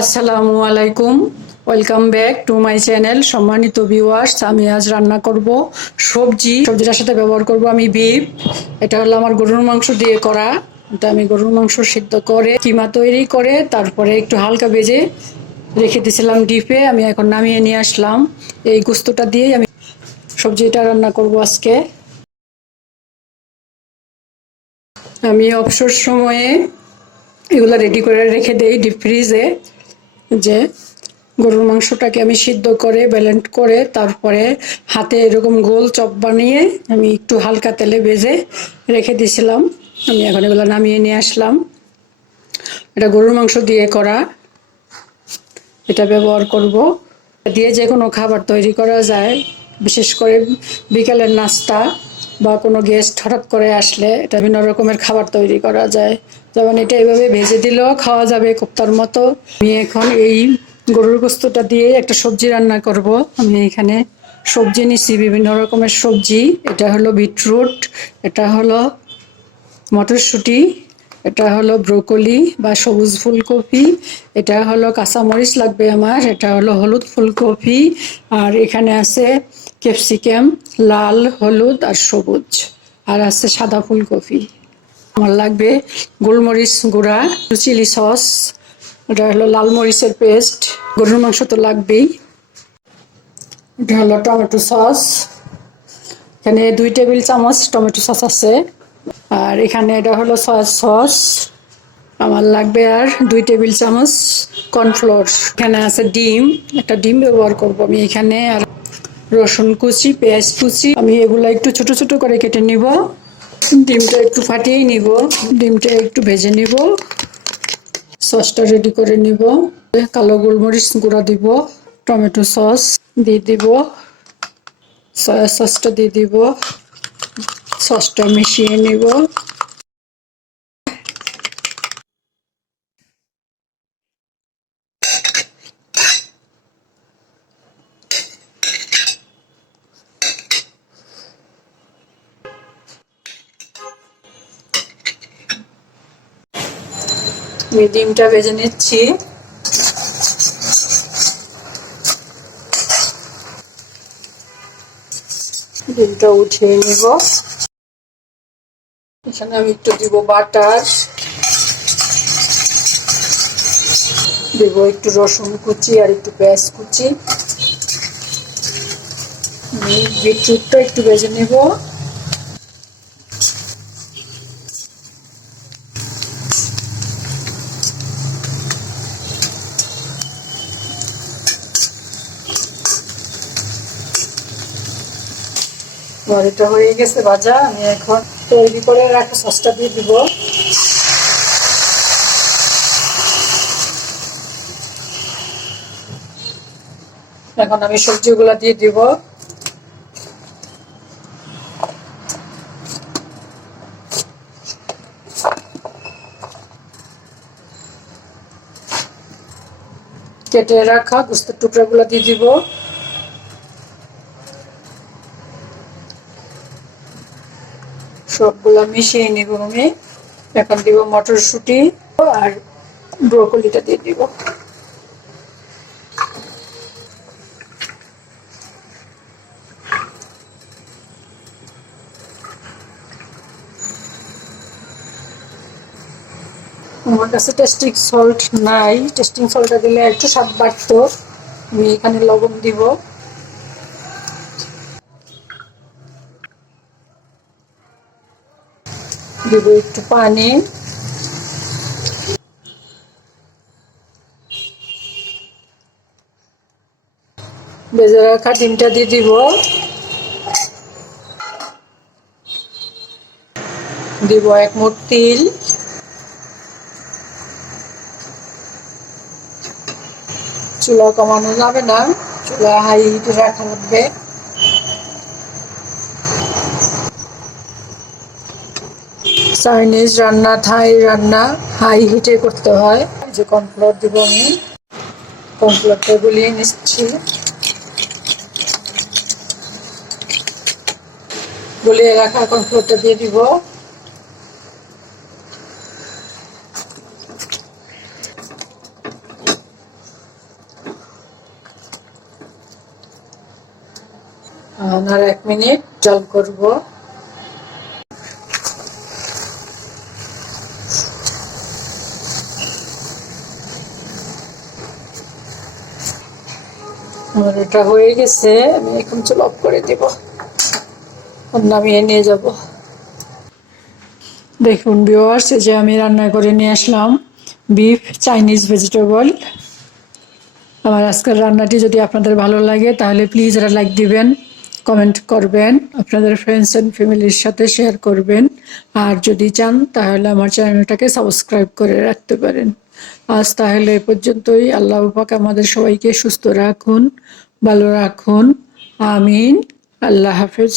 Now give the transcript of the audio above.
আসসালামু আলাইকুম। Welcome back to my channel. সম্মানিত ভিউয়ার্স, আমি আজ রান্না করব সবজিটার সাথে ব্যবহার করব আমি বিফ। এটা হলো আমার গরুর মাংস দিয়ে করা। এটা আমি গরুর মাংস সিদ্ধ করে কিমা তৈরি করে তারপরে একটু হালকা ভেজে রেখে দিয়েছিলাম ডিপে। আমি এখন নামিয়ে নিয়ে আসলাম। এই গোস্তটা দিয়েই আমি সবজিটা রান্না করব আজকে। আমি অবসর সময়ে এগুলো রেডি করে রেখে দেই ডিপ ফ্রিজে। যে গরুর মাংসটাকে আমি সিদ্ধ করে ব্লেন্ড করে তারপরে হাতে এরকম গোল চপ বানিয়ে আমি একটু হালকা তেলে ভেজে রেখে দিয়েছিলাম। আমি এখন এগুলো নামিয়ে নিয়ে আসলাম। এটা গরুর মাংস দিয়ে করা, এটা ব্যবহার করব। দিয়ে যে কোনো খাবার তৈরি করা যায়, বিশেষ করে বিকেলের নাস্তা বা কোনো গেস্ট হঠাৎ করে আসলে এটা বিভিন্ন রকমের খাবার তৈরি করা যায়। যেমন এটা এইভাবে ভেজে দিলেও খাওয়া যাবে কোপ্তার মতো। আমি এখন এই গরুর গোস্তটা দিয়ে একটা সবজি রান্না করব। আমি এখানে সবজি নিচ্ছি, বিভিন্ন রকমের সবজি। এটা হলো বিটরুট, এটা হলো মটরশুঁটি, এটা হলো ব্রোকলি বা সবুজ ফুলকপি, এটা হলো কাঁচামরিচ লাগবে আমার, এটা হলো হলুদ ফুলকপি, আর এখানে আছে ক্যাপসিকাম, লাল, হলুদ আর সবুজ, আর আছে সাদা ফুলকপি। আমার লাগবে গোলমরিচ গুঁড়া, চিলি সস, এটা হলো লাল মরিচের পেস্ট, গরুর মাংস তো লাগবেই। এটা হলো টমেটো সস, এখানে 2 টেবিল চামচ টমেটো সস আছে। আর এখানে এটা হলো সয়া সস, আমার লাগবে আর 2 টেবিল চামচ কর্নফ্লোর। এখানে আছে ডিম, একটা ডিম ব্যবহার করব আমি এখানে। আর রসুন কুচি, পেঁয়াজ কুচি, আমি এগুলো একটু ছোট ছোট করে কেটে নিব। ডিমটা একটু ফাটিয়ে নিব, ডিমটা একটু ভেজে নিব। সসটা রেডি করে নিব। কালো গোলমরিচ গুঁড়া দিব, টমেটো সস দিয়ে দিব, সয়া সসটা দিয়ে দিব, সসটা মিশিয়ে নিব। আমি ডিমটা ভেজে নিচ্ছি। ডিমটা উঠিয়ে নিব। এখানে আমি একটু দিব বাটার, দিব একটু রসুন কুচি আর একটু পেঁয়াজ কুচি। বিটরুটটা একটু ভেজে নেব। এটা হয়ে গেছে ভাজা। আমি এখন তৈরি করে রাখা সসটা দিয়ে দিব। এখন আমি সবজিগুলা দিয়ে দিব। কেটে রাখা গোস্তের টুকরাগুলো দিয়ে দিব। সবগুলা মিশিয়ে নিব আমি। এখন দিব মটরশুঁটি আর ব্রোকলিটা দিয়ে দিব। আমার কাছে টেস্টিং সল্ট নাই, টেস্টিং সল্টটা দিলে একটু স্বাদ বাড়তো। আমি এখানে লবণ দিব। দিব একটু পানি। ভেজে রাখা ডিমটা দিয়ে দিব। দিব 1 মুঠ তিল। চুলা কমানো যাবে না, চুলা হাই হিটে রাখা লাগবে। চাইনিজ রান্না, থাই রান্না হাই হিটে করতে হয়। যে কর্নফ্লোর দিব আমি, কর্নফ্লোরটা গুলিয়ে নিচ্ছি। গুলিয়ে রাখা কর্নফ্লোরটা দিয়ে দিব। আর 1 মিনিট জাল করব। আমার এটা হয়ে গেছে, আমি এখন চুল অফ করে দেব, নামিয়ে নিয়ে যাব। দেখুন ভিউয়ার্স, যে আমি রান্না করে নিয়ে আসলাম বিফ চাইনিজ ভেজিটেবল। আমার আজকের রান্নাটি যদি আপনাদের ভালো লাগে তাহলে প্লিজ একটা লাইক দিবেন, কমেন্ট করবেন, আপনাদের ফ্রেন্ডস অ্যান্ড ফ্যামিলির সাথে শেয়ার করবেন। আর যদি চান তাহলে আমার চ্যানেলটাকে সাবস্ক্রাইব করে রাখতে পারেন। আজ তাহলে এ পর্যন্তই। আল্লাহ পাক আমাদের সবাইকে সুস্থ রাখুন, ভালো রাখুন। আমিন। আল্লাহ হাফেজ।